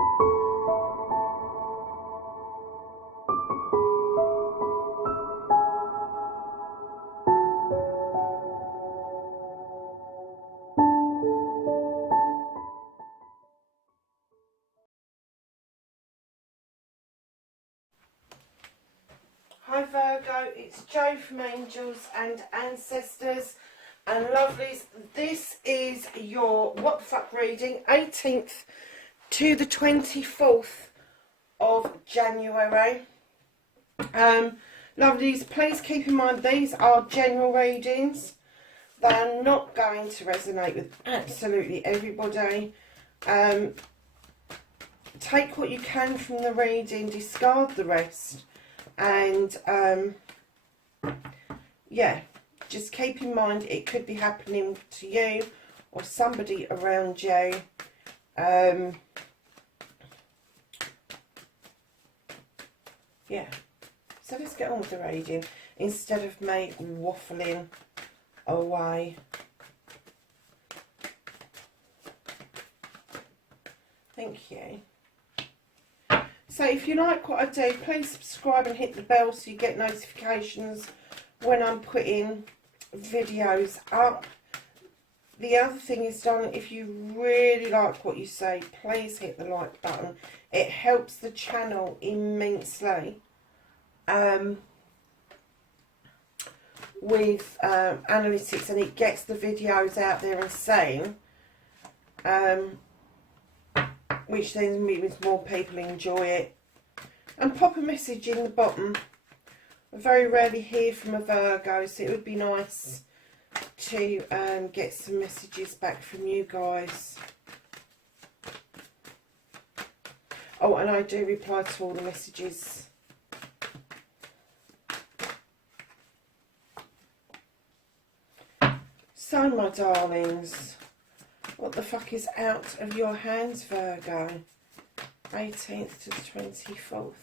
Hi Virgo, it's Jo from Angels and Ancestors and Lovelies. This is your What the Fuck reading, 18th to the 24th of January. Lovelies, please keep in mind these are general readings. They are not going to resonate with absolutely everybody. Take what you can from the reading, discard the rest. And yeah, just keep in mind it could be happening to you or somebody around you. Yeah, so let's get on with the reading instead of me waffling away. Thank you. So if you like what I do, please subscribe and hit the bell so you get notifications when I'm putting videos up. The other thing is, darling, if you really like what you say, please hit the like button. It helps the channel immensely with analytics, and it gets the videos out there and seen, which then means more people enjoy it. And pop a message in the bottom. I very rarely hear from a Virgo, so it would be nice to get some messages back from you guys. Oh, and I do reply to all the messages. So, my darlings, what the fuck is out of your hands, Virgo? 18th to the 24th.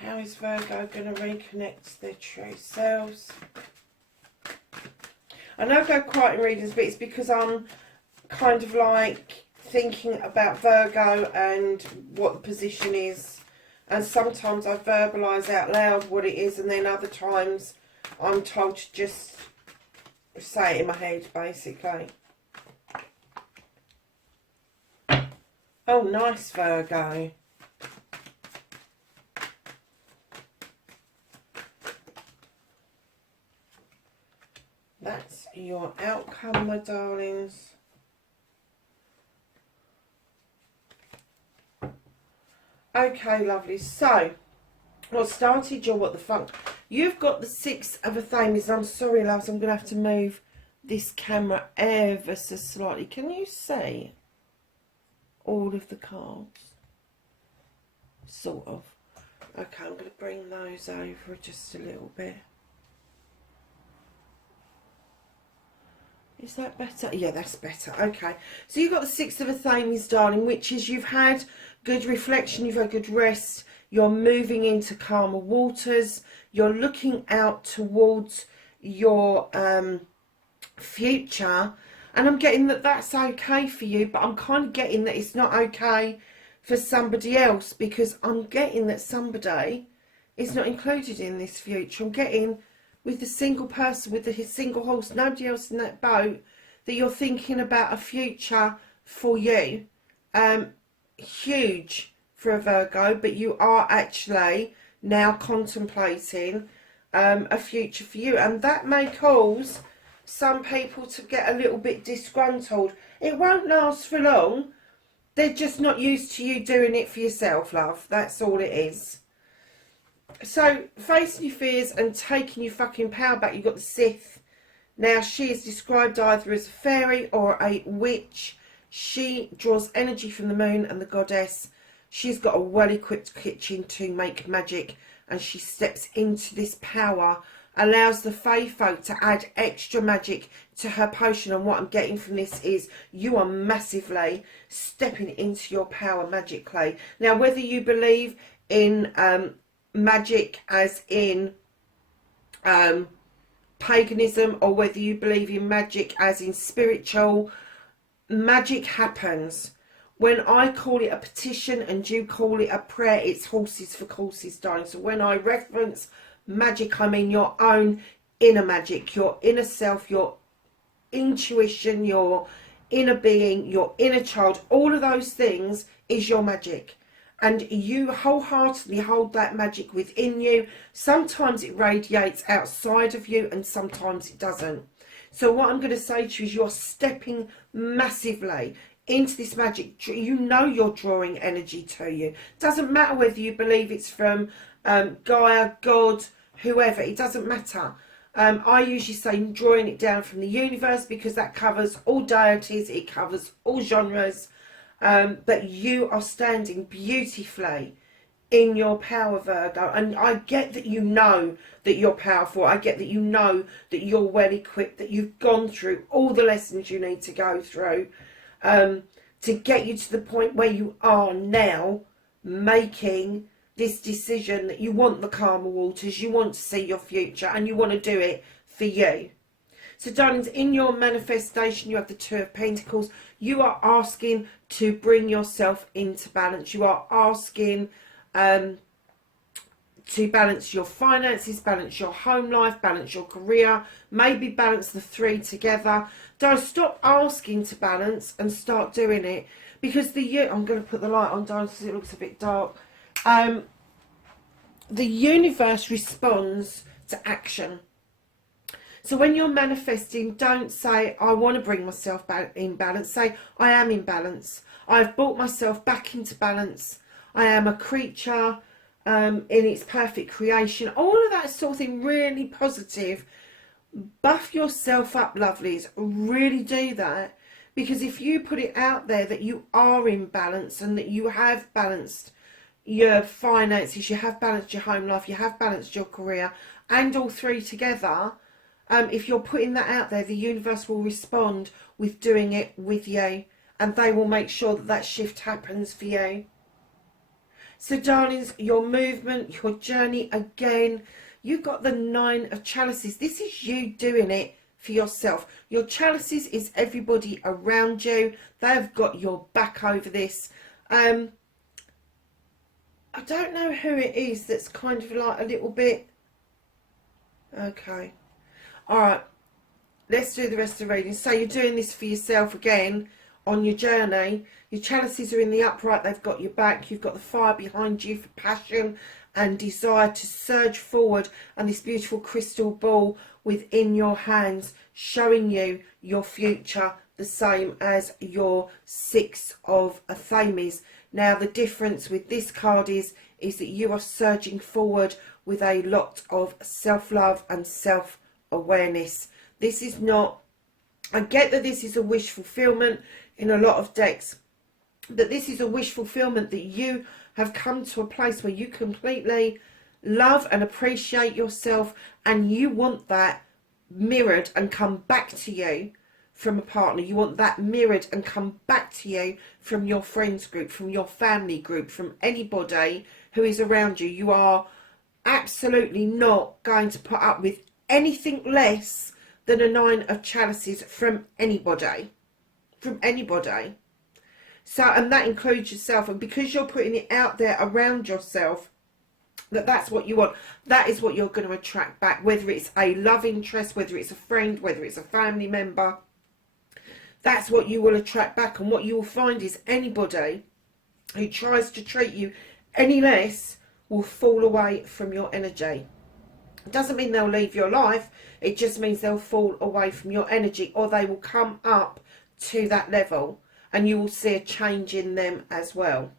How is Virgo going to reconnect their true selves? I know I go quiet in readings, but it's because I'm kind of like thinking about Virgo and what the position is. And sometimes I verbalise out loud what it is, and then other times I'm told to just say it in my head, basically. Oh, nice, Virgo. That's your outcome, my darlings. Okay, lovely. So, what started your what the fuck? You've got the Six of Athenians. I'm sorry, loves. I'm going to have to move this camera ever so slightly. Can you see all of the cards? Sort of. Okay, I'm going to bring those over just a little bit. Is that better? Yeah, that's better. Okay. So you've got the Six of Athenians, darling, which is you've had good reflection, you've had good rest, you're moving into calmer waters, you're looking out towards your future, and I'm getting that that's okay for you, but I'm kind of getting that it's not okay for somebody else, because I'm getting that somebody is not included in this future. I'm getting with the single person, with the single horse, nobody else in that boat, that you're thinking about a future for you. Huge for a Virgo, but you are actually now contemplating a future for you, and that may cause some people to get a little bit disgruntled. It won't last for long. They're just not used to you doing it for yourself, love. That's all it is. So, facing your fears and taking your fucking power back, you've got the Sith. Now, she is described either as a fairy or a witch. She draws energy from the moon and the goddess. She's got a well-equipped kitchen to make magic, and she steps into this power allows the Fae folk to add extra magic to her potion. And what I'm getting from this is you are massively stepping into your power magically. Now, whether you believe in magic as in paganism, or whether you believe in magic as in spiritual, magic happens. When I call it a petition and you call it a prayer, it's horses for courses, darling. So when I reference magic, I mean your own inner magic, your inner self, your intuition, your inner being, your inner child. All of those things is your magic. And you wholeheartedly hold that magic within you. Sometimes it radiates outside of you and sometimes it doesn't. So what I'm going to say to you is you're stepping massively into this magic. You know you're drawing energy to you. Doesn't matter whether you believe it's from Gaia, God, whoever. It doesn't matter. I usually say drawing it down from the universe, because that covers all deities. It covers all genres. But you are standing beautifully in your power, Virgo. And I get that you know that you're powerful. I get that you know that you're well equipped, that you've gone through all the lessons you need to go through to get you to the point where you are now, making this decision that you want the calmer waters, you want to see your future, and you want to do it for you. So darlings, in your manifestation, you have the Two of Pentacles. You are asking to bring yourself into balance. You are asking to balance your finances, balance your home life, balance your career, maybe balance the three together. Don't stop asking to balance and start doing it, because I'm going to put the light on, darling, because it looks a bit dark. The universe responds to action. So when you're manifesting, don't say, I want to bring myself back in balance. Say, I am in balance. I've brought myself back into balance. I am a creature in its perfect creation. All of that sort of thing, really positive. Buff yourself up, lovelies. Really do that. Because if you put it out there that you are in balance and that you have balanced your finances, you have balanced your home life, you have balanced your career, and all three together, if you're putting that out there, the universe will respond with doing it with you, and they will make sure that that shift happens for you. So darlings, your movement, your journey, again, you've got the Nine of Chalices. This is you doing it for yourself. Your chalices is everybody around you. They've got your back over this. I don't know who it is that's kind of like a little bit... Okay. Alright. Let's do the rest of the reading. So you're doing this for yourself again on your journey. Your chalices are in the upright. They've got your back. You've got the fire behind you for passion and desire to surge forward. And this beautiful crystal ball within your hands showing you your future, the same as your Six of Athames. Now the difference with this card is that you are surging forward with a lot of self-love and self-awareness. This is not, I get that this is a wish fulfillment in a lot of decks, but this is a wish fulfillment that you have come to a place where you completely love and appreciate yourself, and you want that mirrored and come back to you from a partner. You want that mirrored and come back to you from your friends group, from your family group, from anybody who is around you. You are absolutely not going to put up with anything less than a Nine of Chalices from anybody. From anybody. So, and that includes yourself. And because you're putting it out there around yourself, that's what you want, that is what you're going to attract back. Whether it's a love interest, whether it's a friend, whether it's a family member, that's what you will attract back. And what you will find is anybody who tries to treat you any less will fall away from your energy. It doesn't mean they'll leave your life. It just means they'll fall away from your energy, or they will come up to that level and you will see a change in them as well.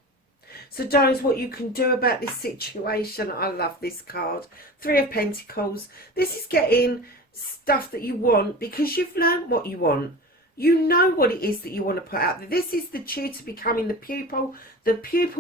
So darlings, what you can do about this situation, I love this card. Three of Pentacles. This is getting stuff that you want because you've learned what you want. You know what it is that you want to put out there. This is the tutor becoming the pupil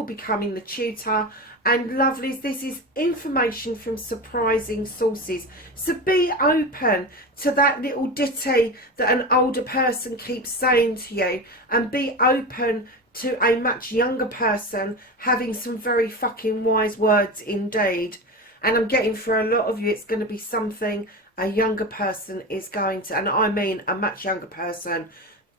becoming the tutor. And lovelies, this is information from surprising sources. So be open to that little ditty that an older person keeps saying to you, and be open to a much younger person having some very fucking wise words indeed. And I'm getting for a lot of you, it's going to be something a younger person is going to, and I mean a much younger person.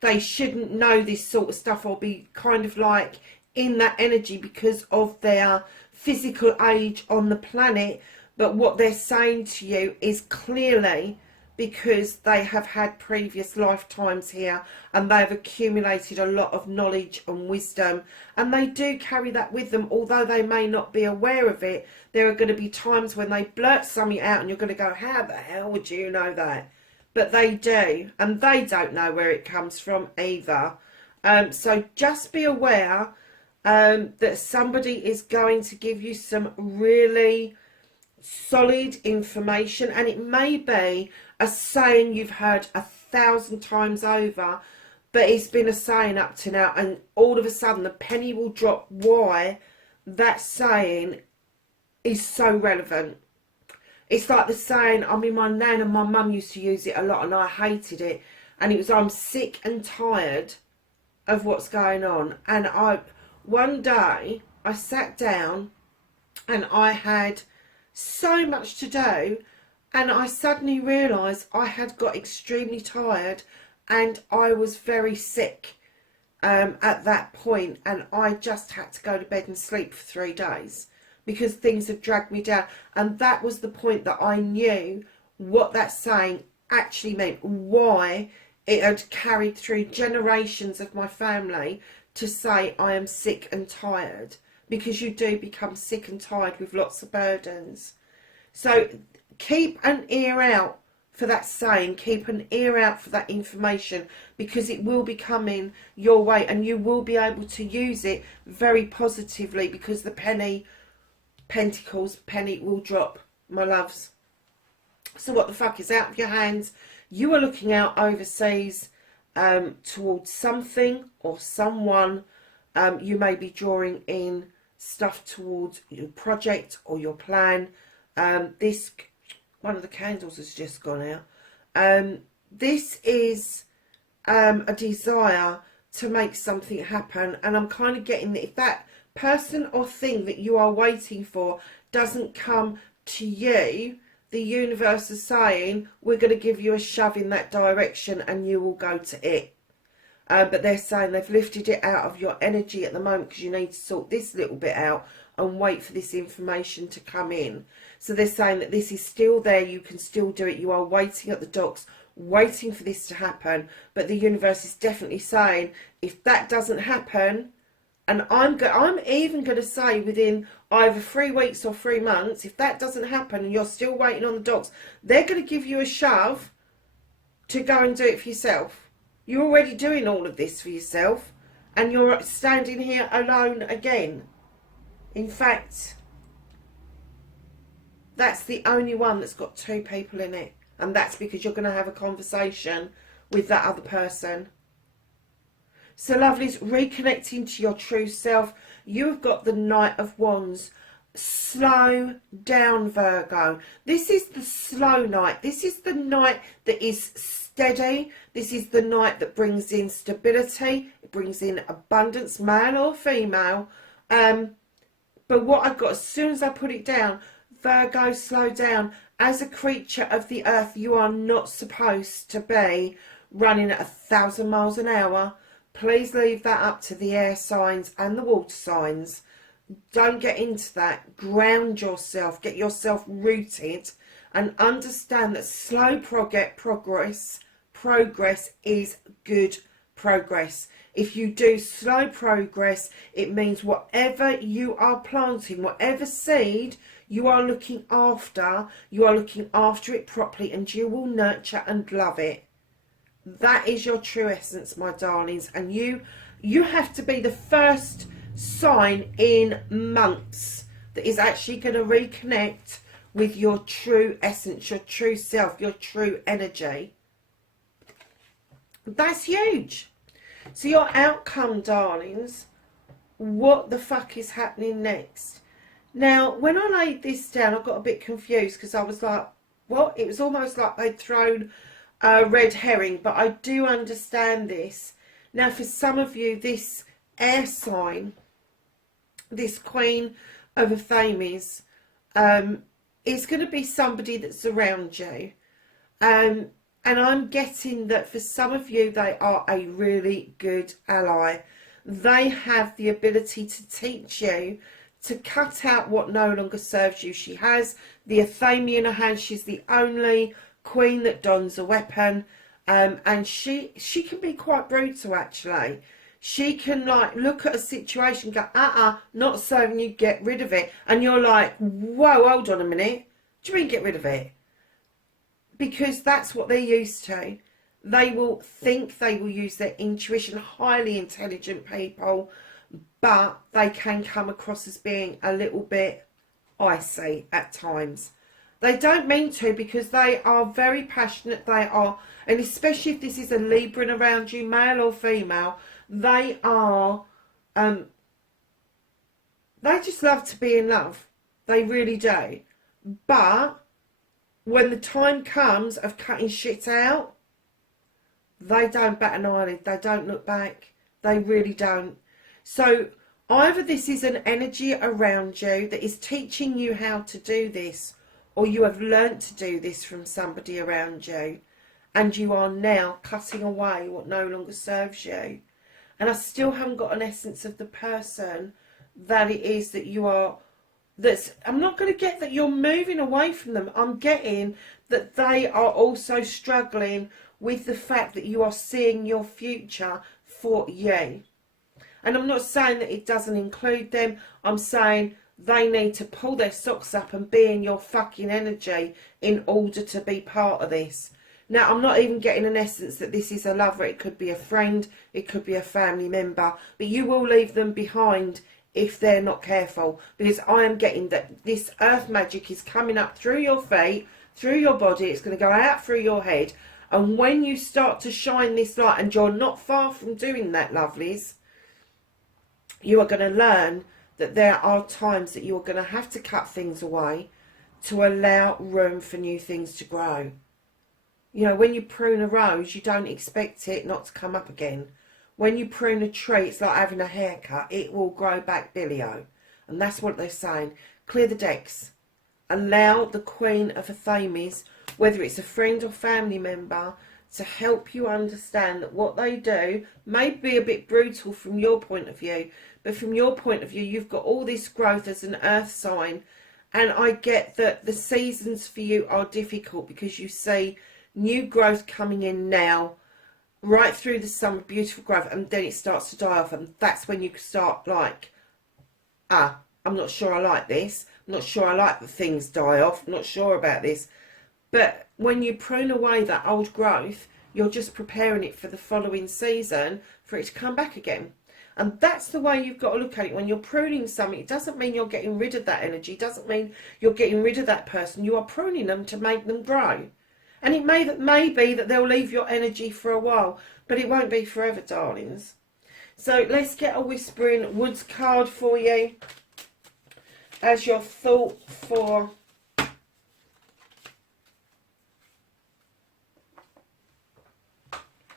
They shouldn't know this sort of stuff or be kind of like in that energy because of their physical age on the planet. But what they're saying to you is clearly because they have had previous lifetimes here and they've accumulated a lot of knowledge and wisdom, and they do carry that with them. Although they may not be aware of it, there are going to be times when they blurt something out and you're going to go, how the hell would you know that? But they do, and they don't know where it comes from either. So just be aware that somebody is going to give you some really solid information, and it may be a saying you've heard 1,000 times over, but it's been a saying up to now, and all of a sudden the penny will drop why that saying is so relevant. It's like the saying, I mean, my nan and my mum used to use it a lot and I hated it, and it was, I'm sick and tired of what's going on. And one day I sat down and I had so much to do, and I suddenly realised I had got extremely tired and I was very sick at that point, and I just had to go to bed and sleep for 3 days because things had dragged me down. And that was the point that I knew what that saying actually meant, why it had carried through generations of my family to say I am sick and tired, because you do become sick and tired with lots of burdens. So keep an ear out for that saying, keep an ear out for that information, because it will be coming your way and you will be able to use it very positively, because the penny will drop, my loves. So what the fuck is out of your hands? You are looking out overseas towards something or someone. You may be drawing in stuff towards your project or your plan. This, one of the candles has just gone out. This is a desire to make something happen, and I'm kind of getting that if that person or thing that you are waiting for doesn't come to you, the universe is saying, we're going to give you a shove in that direction and you will go to it. But they're saying they've lifted it out of your energy at the moment because you need to sort this little bit out and wait for this information to come in. So they're saying that this is still there, you can still do it, you are waiting at the docks, waiting for this to happen. But the universe is definitely saying, if that doesn't happen, and I'm even going to say within either 3 weeks or 3 months, if that doesn't happen and you're still waiting on the docks, they're going to give you a shove to go and do it for yourself. You're already doing all of this for yourself, and you're standing here alone again. In fact, that's the only one that's got 2 people in it, and that's because you're going to have a conversation with that other person. So lovelies, reconnecting to your true self. You've got the Knight of Wands. Slow down, Virgo. This is the slow night. This is the night that is steady. This is the night that brings in stability. It brings in abundance, male or female. But what I've got, as soon as I put it down, Virgo, slow down. As a creature of the earth, you are not supposed to be running at 1,000 miles an hour. Please leave that up to the air signs and the water signs. Don't get into that. Ground yourself. Get yourself rooted and understand that slow progress is good progress. If you do slow progress, it means whatever you are planting, whatever seed you are looking after it properly, and you will nurture and love it. That is your true essence, my darlings, and you have to be the first sign in months that is actually going to reconnect with your true essence, your true self, your true energy. That's huge. So your outcome, darlings, what the fuck is happening next? Now, when I laid this down, I got a bit confused because I was like, what? It was almost like they'd thrown a red herring, but I do understand this. Now, for some of you, this air sign, this Queen of Athames, is going to be somebody that's around you. And I'm getting that for some of you, they are a really good ally. They have the ability to teach you to cut out what no longer serves you. She has the Athame in her hand. She's the only queen that dons a weapon. And she can be quite brutal, actually. She can, like, look at a situation, go, not serving you, get rid of it. And you're like, whoa, hold on a minute. Do you mean get rid of it? Because that's what they're used to. They will think, they will use their intuition, highly intelligent people, but they can come across as being a little bit icy at times. They don't mean to, because they are very passionate. They are, and especially if this is a Libran around you, male or female, they are, they just love to be in love. They really do. But when the time comes of cutting shit out, they don't bat an eyelid. They don't look back. They really don't. So either this is an energy around you that is teaching you how to do this, or you have learnt to do this from somebody around you, and you are now cutting away what no longer serves you. And I still haven't got an essence of the person that it is that you are. I'm not going to get that you're moving away from them. I'm getting that they are also struggling with the fact that you are seeing your future for you. And I'm not saying that it doesn't include them. I'm saying they need to pull their socks up and be in your fucking energy in order to be part of this. Now, I'm not even getting an essence that this is a lover. It could be a friend. It could be a family member. But you will leave them behind if they're not careful. Because I am getting that this earth magic is coming up through your feet, through your body. It's going to go out through your head. And when you start to shine this light, and you're not far from doing that, lovelies, you are going to learn that there are times that you're going to have to cut things away to allow room for new things to grow. You know, when you prune a rose, you don't expect it not to come up again. When you prune a tree, it's like having a haircut. It will grow back billy-o. And that's what they're saying. Clear the decks. Allow the Queen of Athames, whether it's a friend or family member, to help you understand that what they do may be a bit brutal from your point of view. But from your point of view, you've got all this growth as an earth sign. And I get that the seasons for you are difficult because you see new growth coming in now, right through the summer, beautiful growth, and then it starts to die off. And that's when you start like, I'm not sure I like this. I'm not sure I like that things die off. I'm not sure about this. But when you prune away that old growth, you're just preparing it for the following season for it to come back again. And that's the way you've got to look at it. When you're pruning something, it doesn't mean you're getting rid of that energy. It doesn't mean you're getting rid of that person. You are pruning them to make them grow. And it may be that they'll leave your energy for a while, but it won't be forever, darlings. So let's get a Whispering Woods card for you as your thought for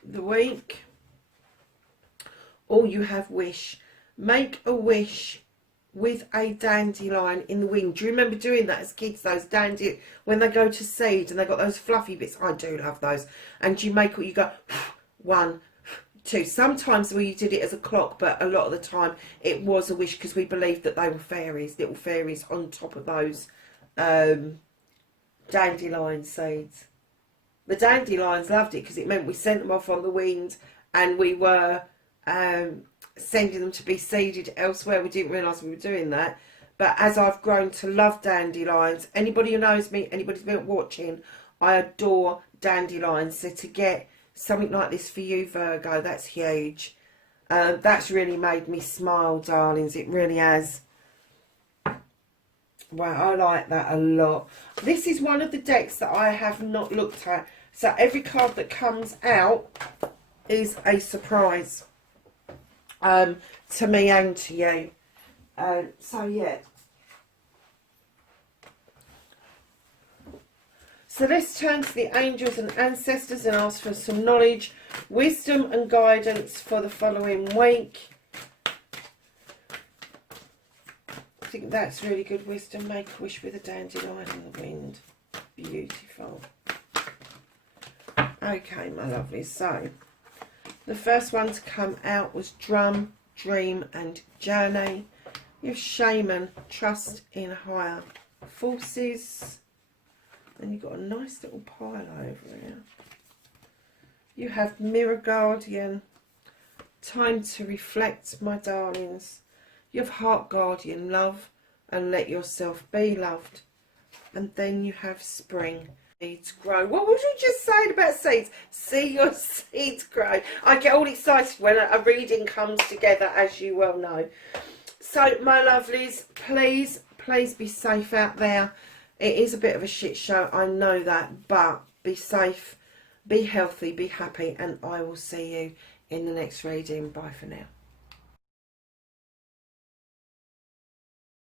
the week. All you have wish. Make a wish with a dandelion in the wing. Do you remember doing that as kids? Those dandelion, when they go to seed and they got those fluffy bits. I do love those. And you make what you go 1, 2. Sometimes we did it as a clock, but a lot of the time it was a wish because we believed that they were fairies, little fairies on top of those dandelion seeds. The dandelions loved it because it meant we sent them off on the wind and we were sending them to be seeded elsewhere. We didn't realise we were doing that. But as I've grown to love dandelions, anybody who knows me, anybody's been watching, I adore dandelions. So to get something like this for you, Virgo, that's huge. That's really made me smile, darlings. It really has. Wow, I like that a lot. This is one of the decks that I have not looked at. So every card that comes out is a surprise to me and to you. So yeah. So let's turn to the angels and ancestors and ask for some knowledge, wisdom and guidance for the following week. I think that's really good. Wisdom, make a wish with a dandelion in the wind. Beautiful. Okay, my lovelies. So the first one to come out was drum, dream and journey. You have shaman, trust in higher forces. And you've got a nice little pile over here. You have mirror guardian, time to reflect, my darlings. You have heart guardian, love and let yourself be loved. And then you have spring, seeds grow. What was you just saying about seeds? See your seeds grow. I get all excited when a reading comes together, as you well know. So my lovelies, please be safe out there. It is a bit of a shit show, I know that, but be safe, be healthy, be happy, and I will see you in the next reading. Bye for now.